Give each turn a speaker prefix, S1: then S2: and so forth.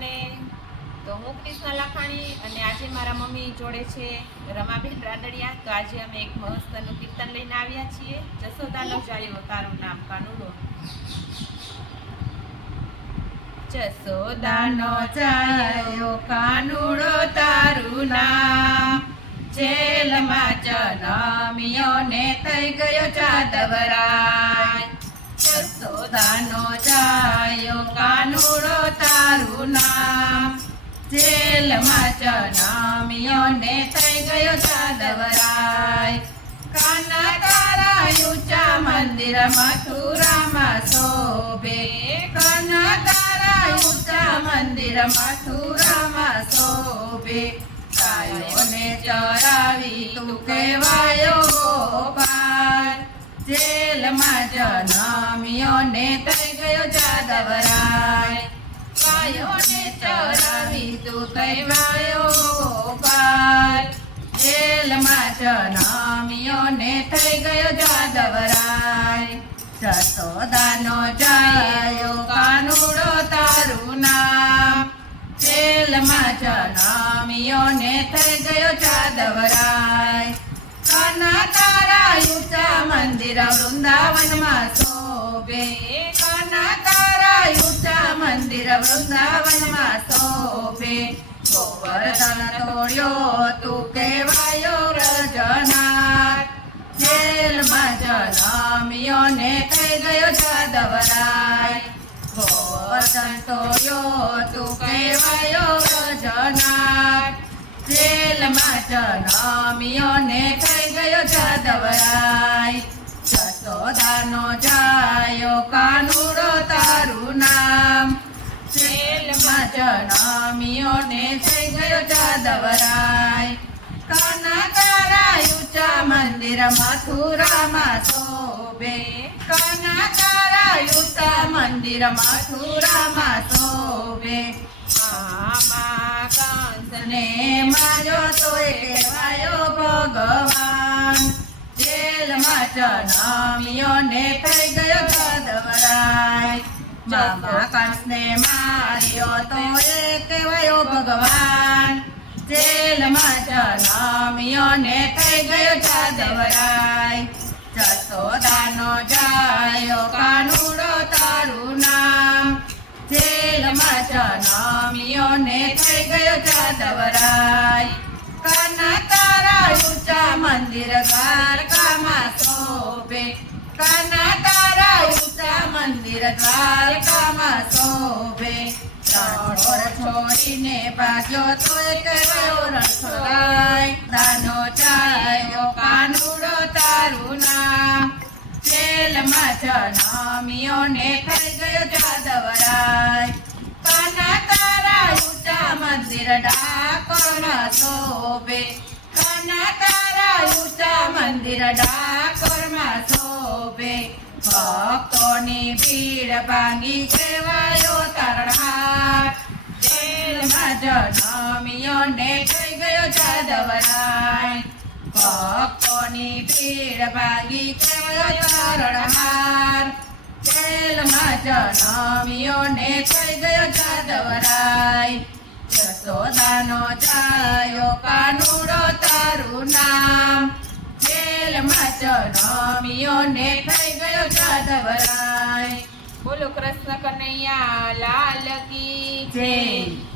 S1: બધાને તો હું કૃષ્ણ લાખાણી અને આજે મારા મમ્મી જોડે છે રમાબેન રાદડિયા. તો આજે અમે એક મસ્તનું કીર્તન લઈને આવ્યા છીએ. જસોદાનો જાયો તારું નામ કાનુડો. જસોદાનો જાયો કાનુડો તારું નામ. જેલમાં જનમિયો ને થઈ ગયો જાદવરાય. જસોદાનો જાયો કાનુડો તારું નામ. જેલમાં જનમિયો ને થઈ ગયો જાદવરાય. કાના તારા ઊંચા મંદિર મથુરામાં શોભે. કાના તારા ઊંચા મંદિર મથુરામાં શોભે ચરાવી તું કહેવાયો જેલમાં જનમિયો ને થઈ ગયો જાદવરાય. ગાયોને ચરાવી તું કહેવાયો ગોપાલ જેલમાં જનમિયો ને થઈ ગયો જાદવરાય. જસોદાનો જાયો કાનુડો તારું નામ. જેલમાં જનમિયો ને થઈ ગયો જાદવરાય. કાના તારા મંદિર વૃંદાવનમાં શોભે. કાના તારા ઊંચા મંદિર વૃંદાવનમાં શોભે. ગોવર્ધન તોડ્યો તું કહેવાયો રજનાથ. જેલમાં જનમિયો ને થઈ ગયો જાદવરાય. ગોવર્ધન તોડ્યો તું કહેવાયો રજનાથ. જેલમાં જનમિયો ને થઈ ગયો જાદવરાય. જનમિયો ને થઈ ગયો જાદવરાય. કાના તારા ઊંચા મંદિર મથુરામાં શોભે. કાના તારા ઊંચા મંદિર મથુરામાં શોભે. આમાં કંસને માર્યો તો એ કહેવાયો ભગવાન. જેલમાં ચનામીઓને થઈ ગયો જાદવરાય. મામા માર્યો તો એ કહેવાયો ભગવાન જેલમાં જનમિયો ને થઈ ગયો જાદવરાય જસોદાનો જાયો કાનુડો તારું નામ જેલમાં જનમિયો ને થઈ ગયો જાદવરાય કનકારા ઊંચા મંદિર દ્વારકામાં શોભે કાના તારા ઊંચા મંદિર દ્વારકામાં શોભે. છોડીને ભાગ્યો તો કર્યો રણછોડાય દાનો ચાયો, કાનુડો તારું નામ જેલમાં ને થઈ ગયો જાદવરાય. કાના તારા ઊંચા મંદિર ડાકોરમાં શોભે. કાના તારા ઊંચા મંદિર ડાકોરમાં શોભે. ભક્તોની ભીડ ભાંગી કહેવાયો તરણહાર. જેલમાં જનમિયો ને થઈ ગયો જાદવરાય. ભક્તોની ભીડ ભાંગી કહેવાયો તરણહાર. જેલમાં જનમિયો ને થઈ ગયો જાદવરાય. યશોદાનો જાયો કાનુડો તારું નામ. જેલમાં જનમિયો ને થઈ ગયો જાદવરાય બોલો કૃષ્ણ કનૈયા લાલ કી. જય.